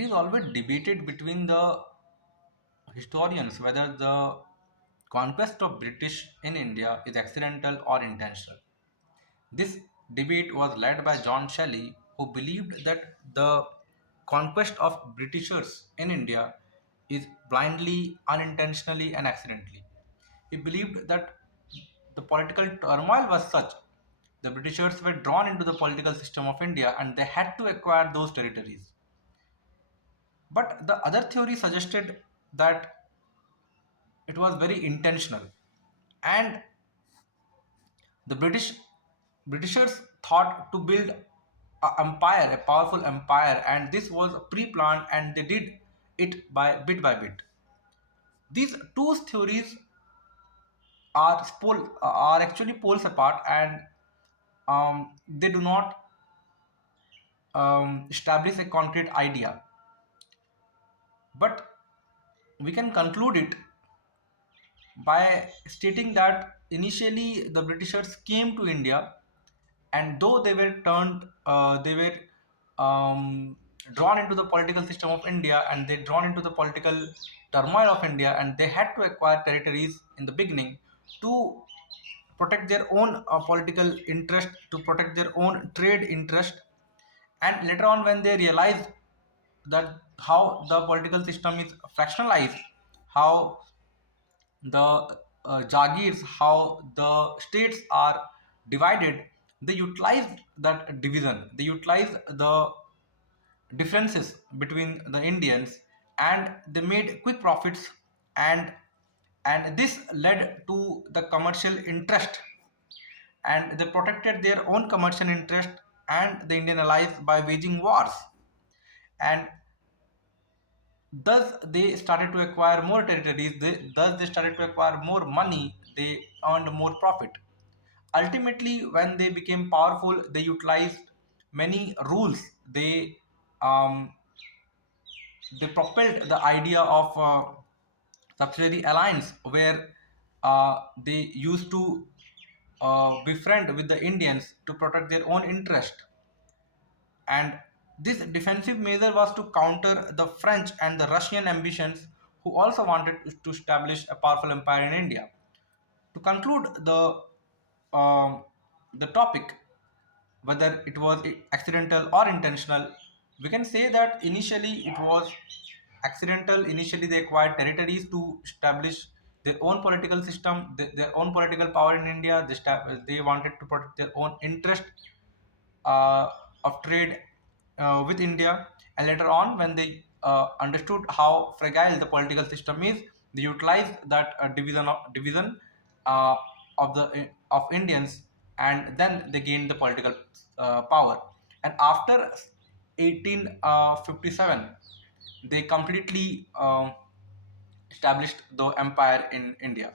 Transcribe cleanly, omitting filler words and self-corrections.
It is always debated between the historians whether the conquest of British in India is accidental or intentional. This debate was led by John Shelley, who believed that the conquest of Britishers in India is blindly, unintentionally, and accidentally. He believed that the political turmoil was such the Britishers were drawn into the political system of India and they had to acquire those territories. But the other theory suggested that it was very intentional and the Britishers thought to build a empire, a powerful empire, and this was pre-planned, and they did it by bit. These two theories are actually poles apart, and they do not establish a concrete idea. But we can conclude it by stating that initially the Britishers came to India, and though they were drawn into the political system of India, and they drawn into the political turmoil of India, and they had to acquire territories in the beginning to protect their own political interest, to protect their own trade interest, and later on when they realized that how the political system is fractionalized, how the Jagirs, how the states are divided, they utilized that division. They utilized the differences between the Indians, and they made quick profits, and this led to the commercial interest, and they protected their own commercial interest and the Indian allies by waging wars, and thus they started to acquire more territories. Thus they started to acquire more money. They earned more profit. Ultimately, when they became powerful, they utilized many rules. Um, they propelled the idea of subsidiary alliance, where they used to befriend with the Indians to protect their own interest. And this defensive measure was to counter the French and the Russian ambitions, who also wanted to establish a powerful empire in India. To conclude um, the topic, whether it was accidental or intentional, we can say that initially it was accidental. Initially, they acquired territories to establish their own political system, their own political power in India. They wanted to protect their own interest uh, of trade with India. And later on, when they understood how fragile the political system is, they utilized that division of Indians, and then they gained the political power. And after 1857, they completely established the empire in India.